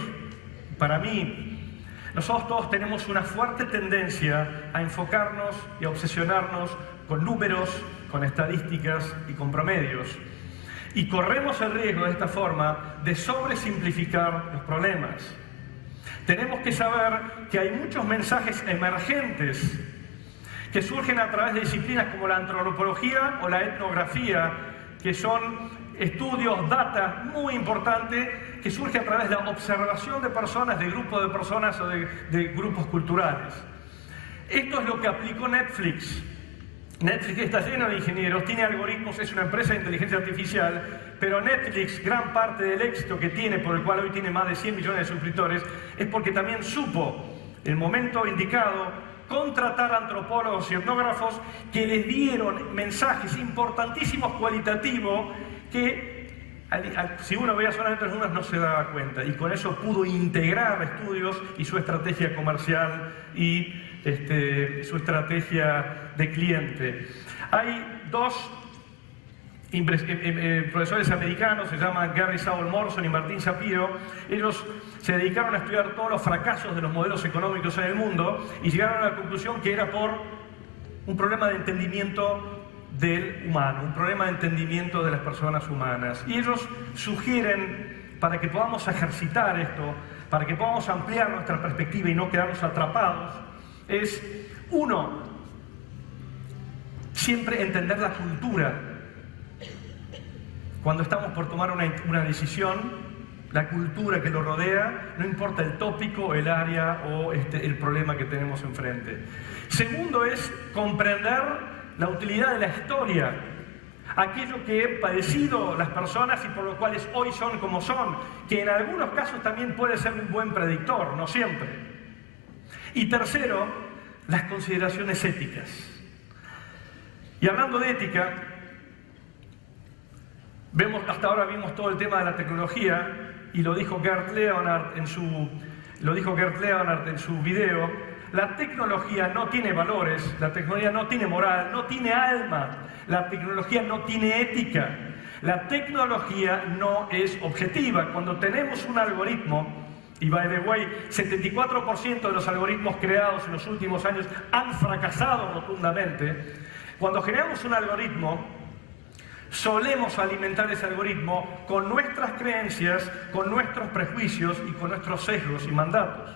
para mí, nosotros todos tenemos una fuerte tendencia a enfocarnos y a obsesionarnos con números, con estadísticas y con promedios. Y corremos el riesgo de esta forma de sobresimplificar los problemas. Tenemos que saber que hay muchos mensajes emergentes que surgen a través de disciplinas como la antropología o la etnografía, que son estudios, data muy importante, que surge a través de la observación de personas, de grupos de personas o de grupos culturales. Esto es lo que aplicó Netflix. Netflix está lleno de ingenieros, tiene algoritmos, es una empresa de inteligencia artificial, pero Netflix, gran parte del éxito que tiene, por el cual hoy tiene más de 100 millones de suscriptores, es porque también supo, en el momento indicado, contratar antropólogos y etnógrafos que les dieron mensajes importantísimos cualitativos que, si uno veía solamente los números, no se daba cuenta. Y con eso pudo integrar estudios y su estrategia comercial y su estrategia de cliente. Hay dos profesores americanos, se llaman Gary Saul Morson y Martín Shapiro. Ellos se dedicaron a estudiar todos los fracasos de los modelos económicos en el mundo y llegaron a la conclusión que era por un problema de entendimiento del humano, un problema de entendimiento de las personas humanas. Y ellos sugieren, para que podamos ejercitar esto, para que podamos ampliar nuestra perspectiva y no quedarnos atrapados, es, uno, siempre entender la cultura. Cuando estamos por tomar una decisión, la cultura que lo rodea, no importa el tópico, el área o el problema que tenemos enfrente. Segundo es comprender la utilidad de la historia, aquello que han padecido las personas y por lo cuales hoy son como son, que en algunos casos también puede ser un buen predictor, no siempre. Y tercero, las consideraciones éticas. Y hablando de ética, hasta ahora vimos todo el tema de la tecnología, y lo dijo Gerd Leonhard en su video. La tecnología no tiene valores, la tecnología no tiene moral, no tiene alma, la tecnología no tiene ética, la tecnología no es objetiva. Cuando tenemos un algoritmo, y by the way, 74% de los algoritmos creados en los últimos años han fracasado rotundamente, cuando generamos un algoritmo, solemos alimentar ese algoritmo con nuestras creencias, con nuestros prejuicios y con nuestros sesgos y mandatos.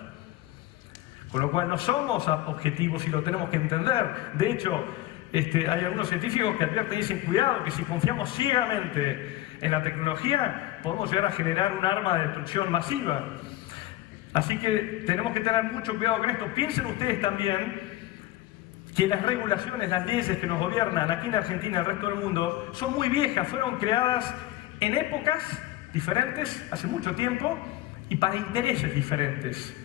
Con lo cual no somos objetivos y lo tenemos que entender. De hecho, hay algunos científicos que advierten y dicen, cuidado, que si confiamos ciegamente en la tecnología, podemos llegar a generar un arma de destrucción masiva. Así que tenemos que tener mucho cuidado con esto. Piensen ustedes también que las regulaciones, las leyes que nos gobiernan aquí en Argentina y el resto del mundo son muy viejas, fueron creadas en épocas diferentes, hace mucho tiempo, y para intereses diferentes.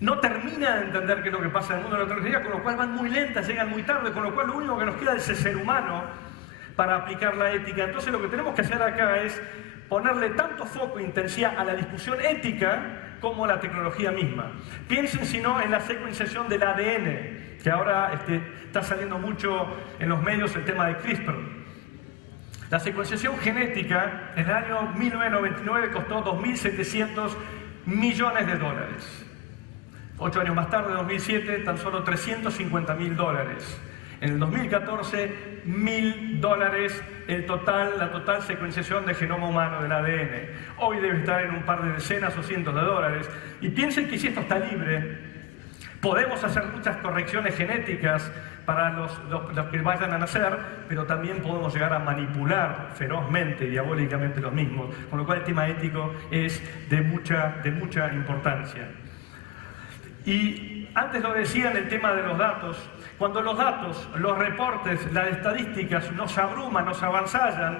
No termina de entender qué es lo que pasa en el mundo de la tecnología, con lo cual van muy lentas, llegan muy tarde, con lo cual lo único que nos queda es el ser humano para aplicar la ética. Entonces lo que tenemos que hacer acá es ponerle tanto foco e intensidad a la discusión ética como a la tecnología misma. Piensen, si no, en la secuenciación del ADN, que ahora está saliendo mucho en los medios el tema de CRISPR. La secuenciación genética en el año 1999 costó 2.700 millones de dólares. 8 años más tarde, en 2007, tan solo $350.000. En el 2014, $1.000 la total secuenciación del genoma humano del ADN. Hoy debe estar en un par de decenas o cientos de dólares. Y piensen que si esto está libre, podemos hacer muchas correcciones genéticas para los que vayan a nacer, pero también podemos llegar a manipular ferozmente, diabólicamente los mismos. Con lo cual el tema ético es de mucha importancia. Y antes lo decía en el tema de los datos, cuando los datos, los reportes, las estadísticas nos abruman, nos avansallan,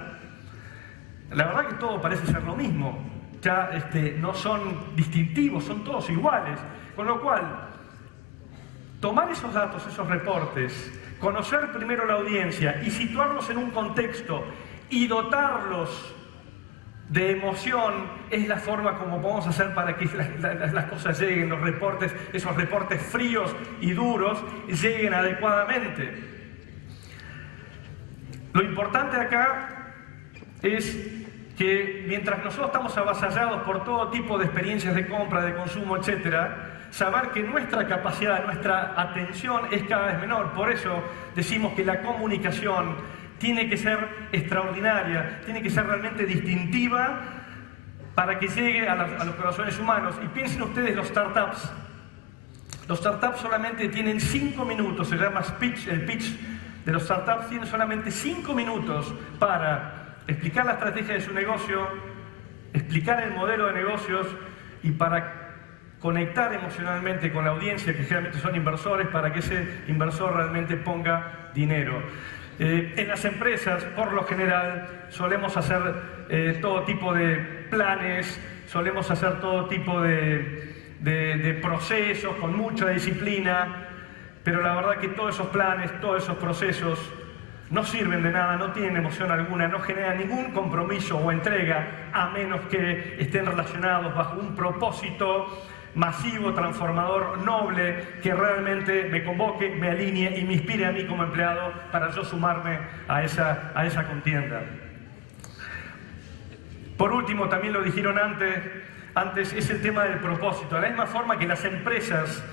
la verdad que todo parece ser lo mismo, ya no son distintivos, son todos iguales, con lo cual, tomar esos datos, esos reportes, conocer primero la audiencia y situarlos en un contexto y dotarlos de emoción es la forma como podemos hacer para que las cosas lleguen, los reportes, esos reportes fríos y duros, lleguen adecuadamente. Lo importante acá es que mientras nosotros estamos avasallados por todo tipo de experiencias de compra, de consumo, etcétera, saber que nuestra capacidad, nuestra atención es cada vez menor. Por eso decimos que la comunicación tiene que ser extraordinaria, tiene que ser realmente distintiva para que llegue a los corazones humanos. Y piensen ustedes los startups. Los startups solamente tienen 5 minutos, se llama speech, el pitch de los startups tiene solamente 5 minutos para explicar la estrategia de su negocio, explicar el modelo de negocios y para conectar emocionalmente con la audiencia, que generalmente son inversores, para que ese inversor realmente ponga dinero. En las empresas, por lo general, solemos hacer todo tipo de planes, solemos hacer todo tipo de procesos con mucha disciplina, pero la verdad que todos esos planes, todos esos procesos no sirven de nada, no tienen emoción alguna, no generan ningún compromiso o entrega, a menos que estén relacionados bajo un propósito masivo, transformador, noble, que realmente me convoque, me alinee y me inspire a mí como empleado para yo sumarme a esa contienda. Por último, también lo dijeron antes, es el tema del propósito. De la misma forma que las empresas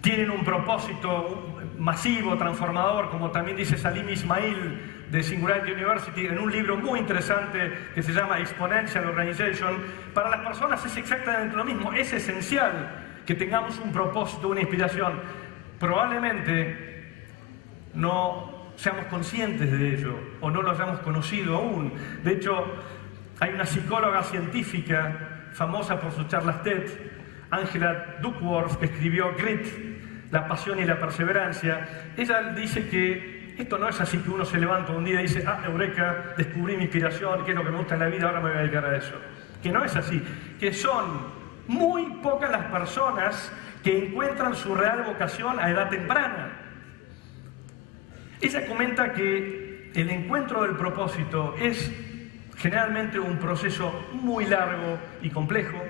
tienen un propósito masivo, transformador, como también dice Salim Ismail de Singularity University en un libro muy interesante que se llama Exponential Organization. Para las personas es exactamente lo mismo, es esencial que tengamos un propósito, una inspiración. Probablemente no seamos conscientes de ello o no lo hayamos conocido aún. De hecho, hay una psicóloga científica famosa por sus charlas TED, Angela Duckworth, que escribió Grit, la pasión y la perseverancia. Ella dice que esto no es así que uno se levanta un día y dice, eureka, descubrí mi inspiración, qué es lo que me gusta en la vida, ahora me voy a dedicar a eso. Que no es así, que son muy pocas las personas que encuentran su real vocación a edad temprana. Ella comenta que el encuentro del propósito es generalmente un proceso muy largo y complejo,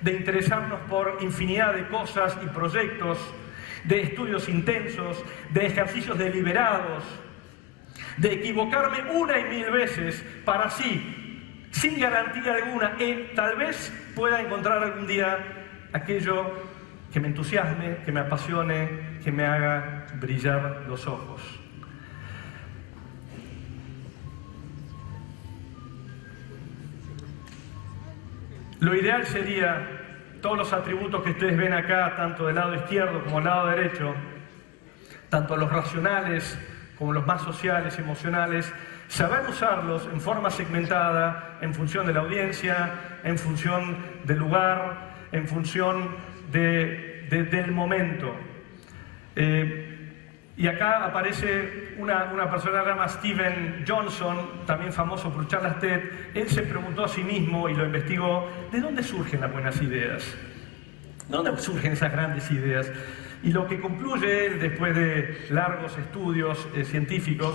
de interesarnos por infinidad de cosas y proyectos, de estudios intensos, de ejercicios deliberados, de equivocarme 1 y 1000 veces para así, sin garantía alguna, tal vez pueda encontrar algún día aquello que me entusiasme, que me apasione, que me haga brillar los ojos. Lo ideal sería todos los atributos que ustedes ven acá, tanto del lado izquierdo como del lado derecho, tanto los racionales como los más sociales, emocionales, saber usarlos en forma segmentada, en función de la audiencia, en función del lugar, en función del momento. Y acá aparece una persona llamada Steven Johnson, también famoso por charlas TED. Él se preguntó a sí mismo y lo investigó, ¿de dónde surgen las buenas ideas? ¿De dónde surgen esas grandes ideas? Y lo que concluye él, después de largos estudios científicos,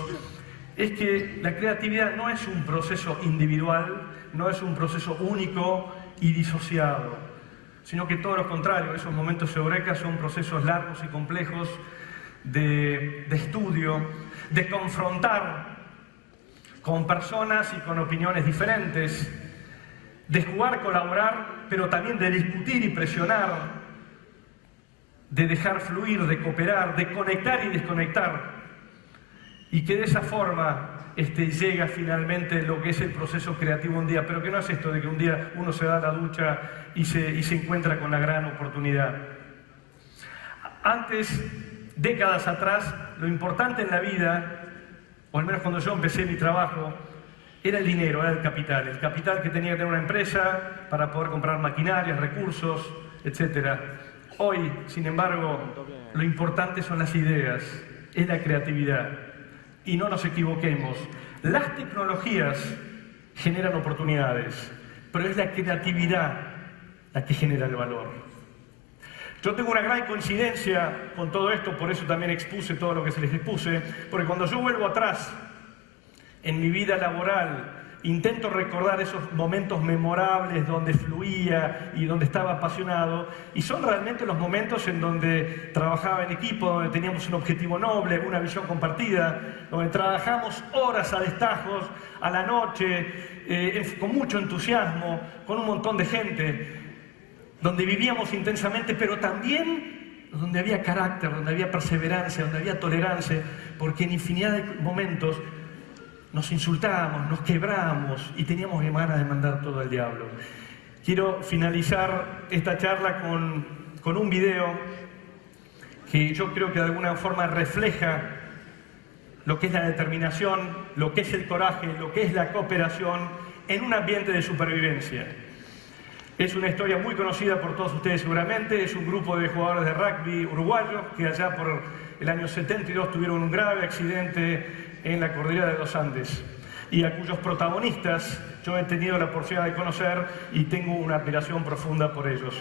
es que la creatividad no es un proceso individual, no es un proceso único y disociado, sino que todo lo contrario, esos momentos eureka son procesos largos y complejos, de estudio, de confrontar con personas y con opiniones diferentes, de jugar, colaborar, pero también de discutir y presionar, de dejar fluir, de cooperar, de conectar y desconectar, y que de esa forma llega finalmente lo que es el proceso creativo un día, pero que no es esto de que un día uno se da la ducha y se encuentra con la gran oportunidad. Antes, décadas atrás, lo importante en la vida, o al menos cuando yo empecé mi trabajo, era el dinero, era el capital que tenía que tener una empresa para poder comprar maquinarias, recursos, etc. Hoy, sin embargo, lo importante son las ideas, es la creatividad. Y no nos equivoquemos, las tecnologías generan oportunidades, pero es la creatividad la que genera el valor. Yo tengo una gran coincidencia con todo esto, por eso también expuse todo lo que se les expuse, porque cuando yo vuelvo atrás en mi vida laboral intento recordar esos momentos memorables donde fluía y donde estaba apasionado, y son realmente los momentos en donde trabajaba en equipo, donde teníamos un objetivo noble, una visión compartida, donde trabajamos horas a destajos, a la noche, con mucho entusiasmo, con un montón de gente, donde vivíamos intensamente, pero también donde había carácter, donde había perseverancia, donde había tolerancia, porque en infinidad de momentos nos insultábamos, nos quebrábamos y teníamos ganas de mandar todo al diablo. Quiero finalizar esta charla con un video que yo creo que de alguna forma refleja lo que es la determinación, lo que es el coraje, lo que es la cooperación en un ambiente de supervivencia. Es una historia muy conocida por todos ustedes seguramente, es un grupo de jugadores de rugby uruguayos que allá por el año 72 tuvieron un grave accidente en la cordillera de los Andes y a cuyos protagonistas yo he tenido la oportunidad de conocer y tengo una admiración profunda por ellos.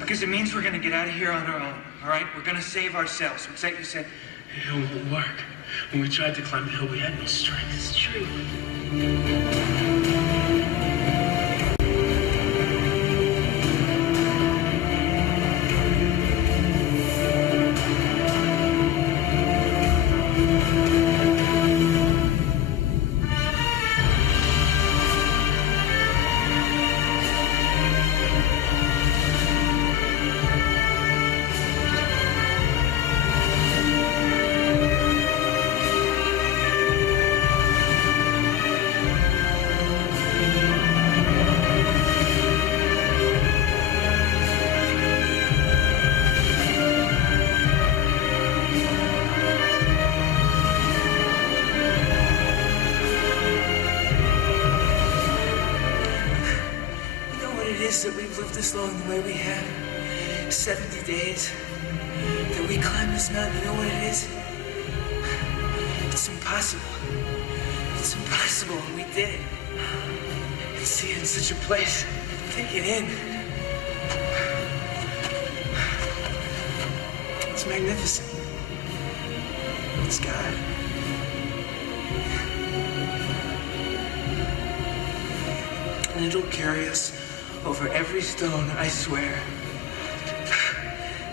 Because it means we're going to get out of here on our own, all right? We're going to save ourselves. What's that you said? It won't work. When we tried to climb the hill, we had no strength. It's true. That we've lived this long the way we have, 70 days, that we climbed this mountain. You know what it is? It's impossible. It's impossible, and we did it. And see it in such a place, take it in. It's magnificent. It's God. And it'll carry us over every stone, I swear.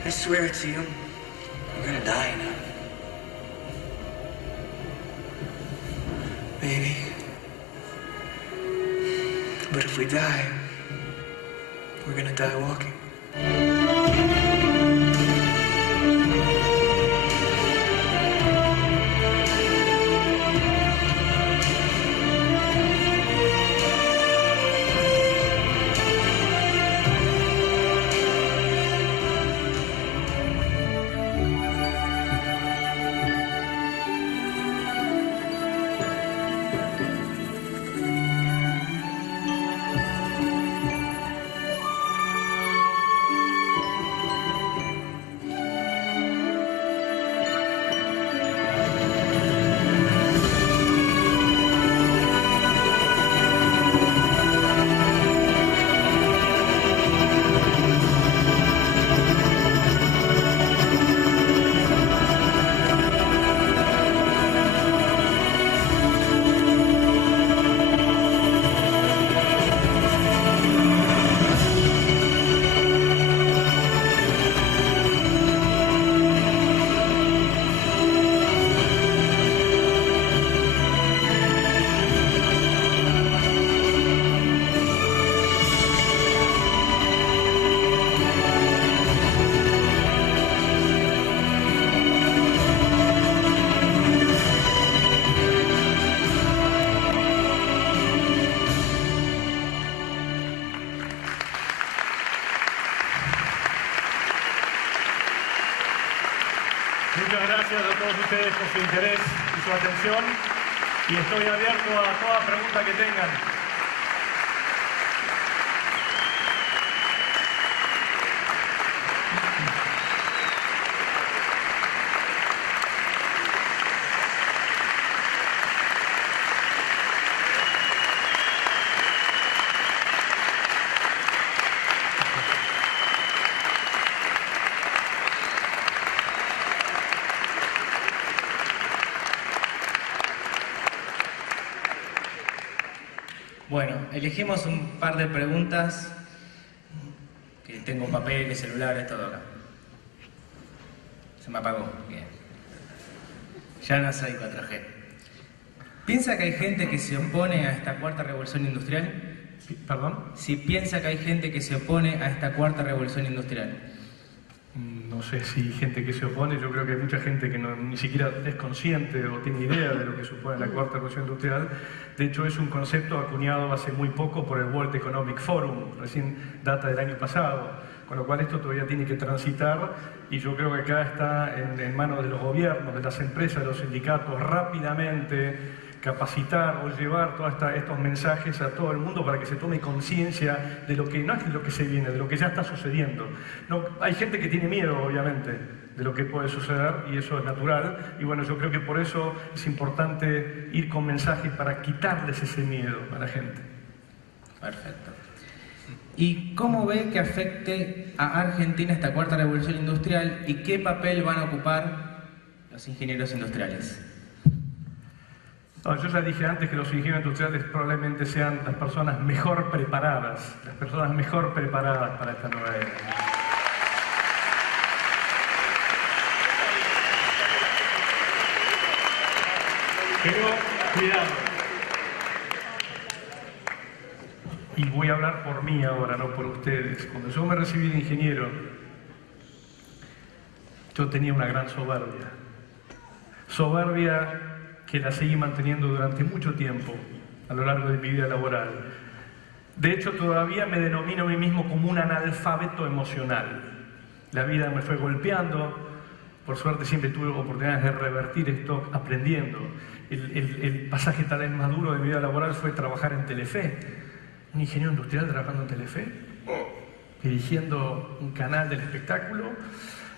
I swear it to you. We're gonna die now. Maybe. But if we die, we're gonna die walking. agradezco su interés y su atención y estoy abierto a toda pregunta que tengan. Bueno, elegimos un par de preguntas, que tengo papeles, celulares, todo acá. Se me apagó, bien. Ya no soy 4G. ¿Piensa que hay gente que se opone a esta cuarta revolución industrial? ¿Perdón? Si piensa que hay gente que se opone a esta cuarta revolución industrial. No sé si hay gente que se opone, yo creo que hay mucha gente que ni siquiera es consciente o tiene idea de lo que supone la cuarta revolución industrial. De hecho, es un concepto acuñado hace muy poco por el World Economic Forum, recién data del año pasado, con lo cual esto todavía tiene que transitar y yo creo que acá está en manos de los gobiernos, de las empresas, de los sindicatos, rápidamente capacitar o llevar todos estos mensajes a todo el mundo para que se tome conciencia de lo que no es de lo que se viene, de lo que ya está sucediendo. No, hay gente que tiene miedo, obviamente, de lo que puede suceder y eso es natural. Y bueno, yo creo que por eso es importante ir con mensajes para quitarles ese miedo a la gente. Perfecto. ¿Y cómo ve que afecte a Argentina esta cuarta revolución industrial y qué papel van a ocupar los ingenieros industriales? No, yo ya dije antes que los ingenieros industriales probablemente sean las personas mejor preparadas para esta nueva era. Pero, cuidado. Y voy a hablar por mí ahora, no por ustedes. Cuando yo me recibí de ingeniero, yo tenía una gran soberbia. Soberbia que la seguí manteniendo durante mucho tiempo a lo largo de mi vida laboral. De hecho, todavía me denomino a mí mismo como un analfabeto emocional. La vida me fue golpeando, por suerte siempre tuve oportunidades de revertir esto aprendiendo. El pasaje tal vez más duro de mi vida laboral fue trabajar en Telefe. Un ingeniero industrial trabajando en Telefe, dirigiendo un canal del espectáculo.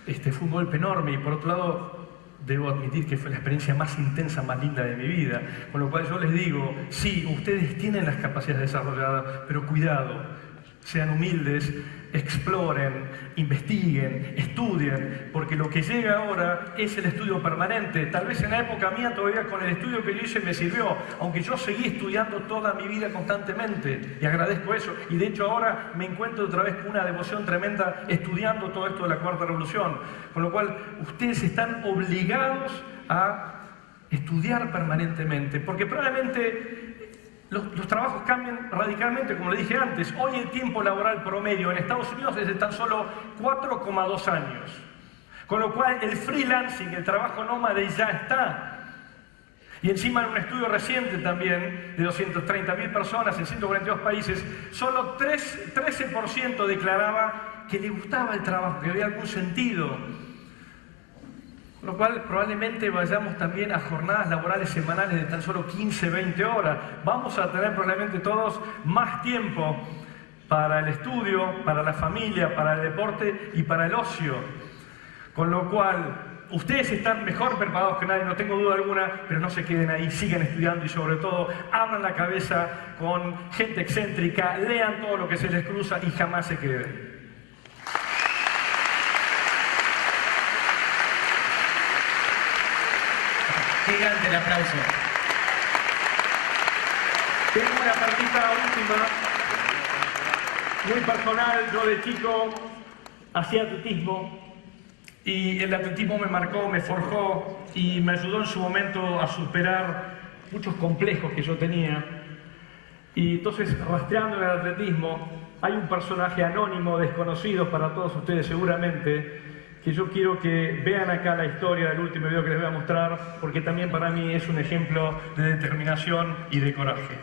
Fue un golpe enorme y por otro lado, debo admitir que fue la experiencia más intensa, más linda de mi vida. Con lo cual yo les digo, sí, ustedes tienen las capacidades desarrolladas, pero cuidado, sean humildes, exploren, investiguen, estudien, porque lo que llega ahora es el estudio permanente. Tal vez en la época mía todavía con el estudio que yo hice me sirvió, aunque yo seguí estudiando toda mi vida constantemente y agradezco eso. Y de hecho ahora me encuentro otra vez con una devoción tremenda estudiando todo esto de la cuarta revolución. Con lo cual ustedes están obligados a estudiar permanentemente, porque probablemente los trabajos cambian radicalmente, como le dije antes. Hoy el tiempo laboral promedio en Estados Unidos es de tan solo 4,2 años. Con lo cual el freelancing, el trabajo nómade ya está. Y encima en un estudio reciente también de 230.000 personas en 142 países, solo 13% declaraba que le gustaba el trabajo, que había algún sentido. Con lo cual probablemente vayamos también a jornadas laborales semanales de tan solo 15, 20 horas. Vamos a tener probablemente todos más tiempo para el estudio, para la familia, para el deporte y para el ocio. Con lo cual, ustedes están mejor preparados que nadie, no tengo duda alguna, pero no se queden ahí, sigan estudiando y sobre todo abran la cabeza con gente excéntrica, lean todo lo que se les cruza y jamás se queden. Gigante el aplauso. Tengo una partita última, muy personal. Yo de chico hacía atletismo y el atletismo me marcó, me forjó y me ayudó en su momento a superar muchos complejos que yo tenía. Y entonces, rastreando el atletismo, hay un personaje anónimo, desconocido para todos ustedes seguramente, que yo quiero que vean acá la historia del último video que les voy a mostrar, porque también para mí es un ejemplo de determinación y de coraje.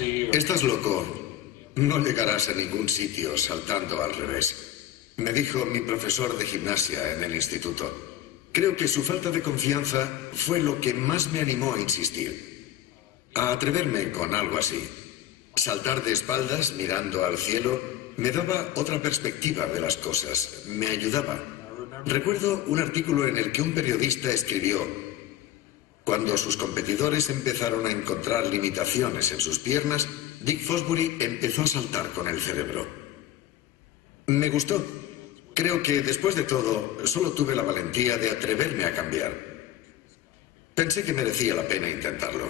Estás loco. No llegarás a ningún sitio saltando al revés. Me dijo mi profesor de gimnasia en el instituto. Creo que su falta de confianza fue lo que más me animó a insistir. A atreverme con algo así. Saltar de espaldas mirando al cielo me daba otra perspectiva de las cosas. Me ayudaba. Recuerdo un artículo en el que un periodista escribió: cuando sus competidores empezaron a encontrar limitaciones en sus piernas, Dick Fosbury empezó a saltar con el cerebro. Me gustó. Creo que después de todo, solo tuve la valentía de atreverme a cambiar. Pensé que merecía la pena intentarlo.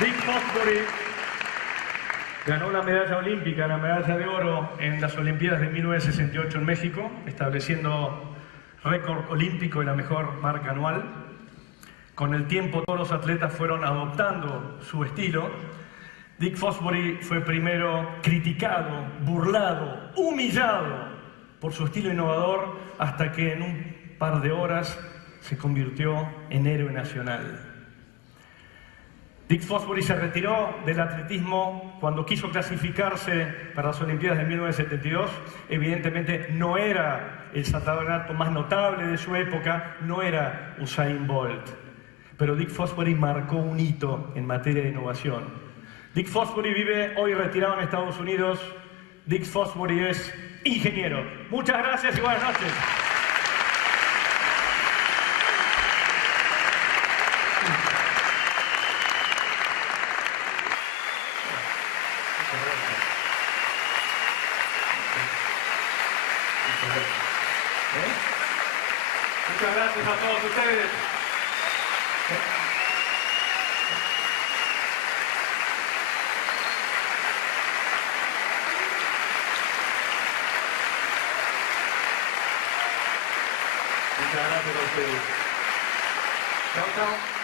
Dick Fosbury ganó una medalla olímpica, la medalla de oro en las Olimpiadas de 1968 en México, estableciendo récord olímpico y la mejor marca anual. Con el tiempo todos los atletas fueron adoptando su estilo. Dick Fosbury fue primero criticado, burlado, humillado por su estilo innovador, hasta que en un par de horas se convirtió en héroe nacional. Dick Fosbury se retiró del atletismo cuando quiso clasificarse para las Olimpiadas de 1972. Evidentemente no era el saltador nato más notable de su época, no era Usain Bolt. Pero Dick Fosbury marcó un hito en materia de innovación. Dick Fosbury vive hoy retirado en Estados Unidos. Dick Fosbury es ingeniero. Muchas gracias y buenas noches. Muchas gracias a todos ustedes. Muchas gracias a ustedes. Chao, chao.